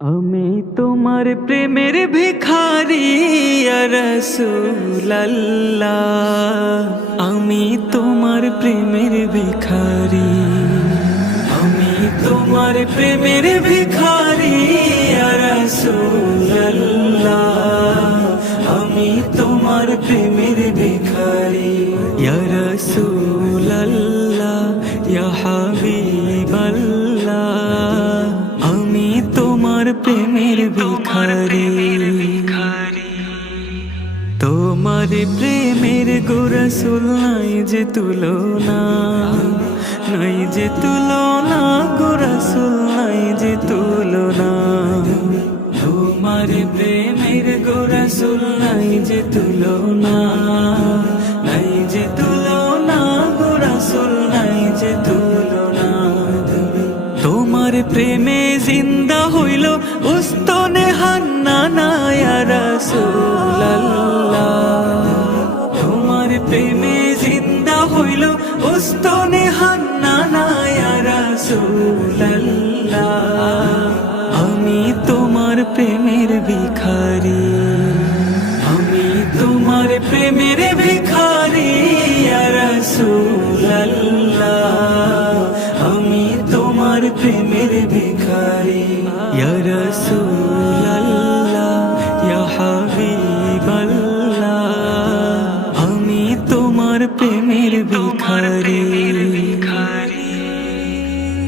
আমি তোমার প্রেমের ভিখারি ইয়া রাসূলুল্লাহ, আমি তোমার প্রেমের ভিখারি। আমি তোমার প্রেমের ভিখারি ইয়া রাসূলুল্লাহ, আমি তোমার প্রেমের ভিখারি। ইয়া রাসূলুল্লাহ ইয়া হাবিবাল্লাহ, আমি তোমার প্রেমের ভিখারি। তোমার প্রেমের গো রাসূল নাই যে তুলনা, নাই যে তুলনা গো রাসূল নাই যে তুলনা। তোমার প্রেমের গো রাসূল নাই যে তুলনা, নাই যে তুলনা গো রাসূল নাই যে তুলনা। তোমার প্রেমে জিন্দা হইল উস্তনে হান্নানা ইয়া রাসূলুল্লাহ, তোমার প্রেমে জিন্দা হইল উস্তনে হান্নানা ইয়া রাসূলুল্লাহ, আমি তোমার প্রেমের ভিখারি। আমি তোমার প্রেমের ভিখারি ইয়া রাসূলুল্লাহ, আমি তোমার প্রেমের ভিখারি। ইয়া রাসূলুল্লাহ ইয়া হাবিবাল্লাহ, আমি তোমার প্রেমের ভিখারি।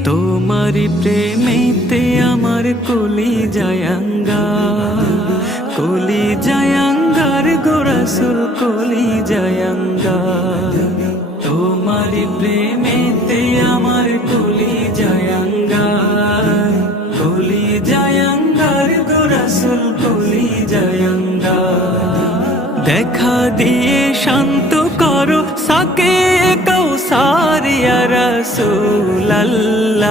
তোমার প্রেমেতে আমার কলি জায়াঙ্গার, কলি জায়াঙ্গার গো রাসূল কলি জায়াঙ্গার। তোমার প্রেমেতে আমার কলি জায়াঙ্গার, কলি জায়াঙ্গার গো রাসূল কলি জায়াঙ্গার। দেখা দিয়ে শান্ত করো সাকে কাউসার ইয়া রাসূলুল্লাহ,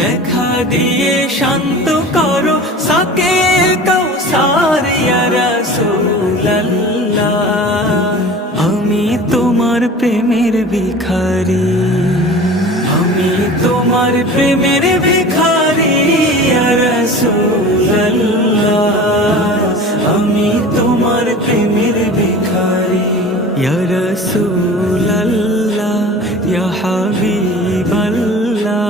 দেখা দিয়ে শান্ত করো সাকে কাউসার ইয়া রাসূলুল্লাহ, আমি তোমার প্রেমের ভিখারি। আমি তোমার প্রেমের ভিখারি ইয়া রাসূলুল্লাহ, আমি তোমার প্রেমের ভিখারি। ইয়া রাসূলুল্লাহ ইয়া হাবিবাল্লাহ,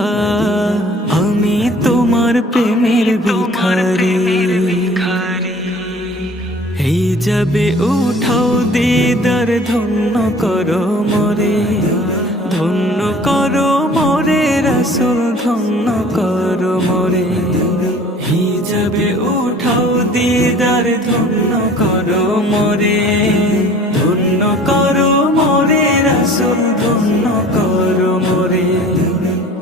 আমি তোমার প্রেমের ভিখারি। এই যাবে উঠাও দিদার ধন্য করো মোরে, ধন্য করো মোরে রাসূল ধন্য করো মোরে। হিজাবে উঠাও দিদার ধন্য করো মোরে, ধন্য করো মোরে রাসূল ধন্য করো মোরে।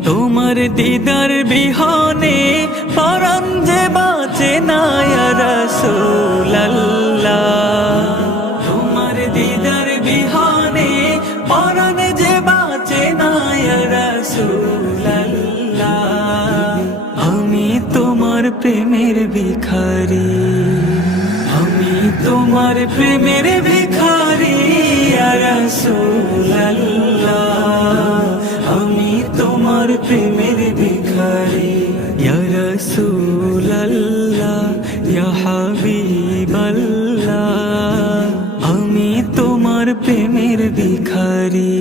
তোমার দিদার বিহনে পরাণ যে বাঁচে না ইয়া রাসূলুল্লাহ, তোমার দিদার বিহনে পরাণ যে বাঁচে না ইয়া রাসূলুল্লাহ, আমি তোমার প্রেমের ভিখারি। আমি তোমার প্রেমের ভিখারি ইয়া রাসূলুল্লাহ, আমি তোমার প্রেমের ভিখারি। ইয়া রাসূলুল্লাহ ইয়া হাবিবাল্লাহ, আমি তোমার প্রেমের ভিখারি।